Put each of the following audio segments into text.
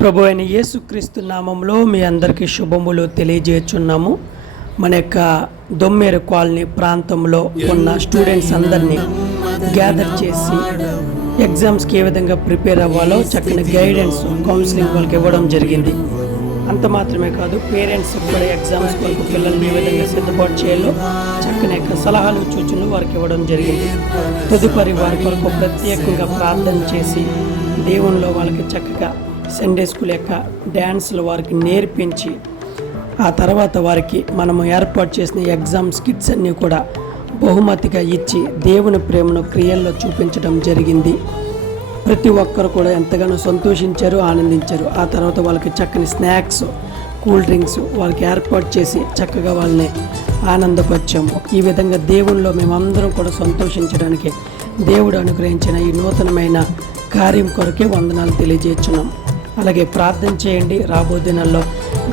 ప్రభు అయిన యేసుక్రీస్తు నామంలో మీ అందరికీ శుభములు తెలియజేస్తున్నాము. మన యొక్క దొమ్మేరు కాలనీ ప్రాంతంలో ఉన్న స్టూడెంట్స్ అందరినీ గ్యాదర్ చేసి ఎగ్జామ్స్కి ఏ విధంగా ప్రిపేర్ అవ్వాలో చక్కని గైడెన్స్, కౌన్సిలింగ్ వాళ్ళకి ఇవ్వడం జరిగింది. అంత మాత్రమే కాదు, పేరెంట్స్ కూడా ఎగ్జామ్స్ కొరకు పిల్లల్ని ఏ విధంగా సిద్ధపాటు చేయాలో చక్కని యొక్క సలహాలు, సూచనలు వారికి ఇవ్వడం జరిగింది. తదుపరి వారి కొరకు ప్రత్యేకంగా ప్రార్థన చేసి దేవునిలో వాళ్ళకి చక్కగా సండే స్కూల్ యొక్క డ్యాన్స్లు వారికి నేర్పించి ఆ తర్వాత వారికి మనము ఏర్పాటు చేసిన ఎగ్జామ్ స్కిట్స్ అన్నీ కూడా బహుమతిగా ఇచ్చి దేవుని ప్రేమను క్రియల్లో చూపించడం జరిగింది. ప్రతి ఒక్కరు కూడా ఎంతగానో సంతోషించారు, ఆనందించారు. ఆ తర్వాత వాళ్ళకి చక్కని స్నాక్స్, కూల్ డ్రింక్స్ వాళ్ళకి ఏర్పాటు చేసి చక్కగా వాళ్ళని ఆనందపరిచాము. ఈ విధంగా దేవునిలో మేమందరం కూడా సంతోషించడానికి దేవుడు అనుగ్రహించిన ఈ నూతనమైన కార్యం కొరకే వందనాలు తెలియజేస్తున్నాం. అలాగే ప్రార్థన చేయండి. రాబో దినాల్లో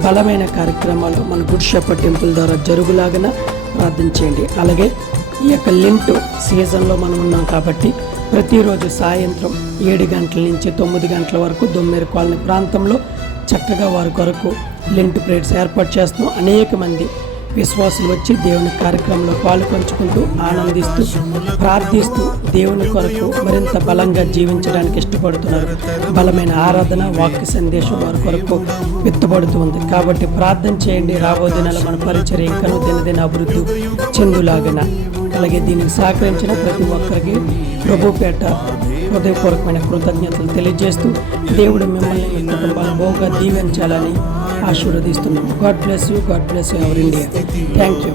బలమైన కార్యక్రమాలు మన గుడ్ షెపర్డ్ టెంపుల్ ద్వారా జరుగులాగా ప్రార్థన చేయండి. అలాగే ఈ యొక్క లెంట్ సీజన్లో మనం ఉన్నాం కాబట్టి ప్రతిరోజు సాయంత్రం 7 గంటల నుంచి 9 గంటల వరకు దొమ్మేరు కాలనీ ప్రాంతంలో చక్కగా వారి కొరకు లెంట్ ప్రేయర్స్ ఏర్పాటు చేస్తున్నాం. అనేక మంది విశ్వాసులు వచ్చి దేవుని కార్యక్రమంలో పాలు పంచుకుంటూ ఆనందిస్తూ ప్రార్థిస్తూ దేవుని కొరకు మరింత బలంగా జీవించడానికి ఇష్టపడుతున్నారు. బలమైన ఆరాధన, వాక్య సందేశం వారి కొరకు విత్తబడుతుంది. కాబట్టి ప్రార్థన చేయండి. రాబో దినాల మన పరిచర్య ఇంకనూ దినదిన అభివృద్ధి చెందులాగిన. అలాగే దీనికి సహకరించిన ప్రతి ఒక్కరికి ప్రభుపేట హృదయపూర్వకమైన కృతజ్ఞతలు తెలియజేస్తూ దేవుడు మిమ్మల్ని మీ కుటుంబాలు బహుగా దీవించాలని ఆశీర్వదిస్తున్నాం. God bless you, God bless you our India. Thank you.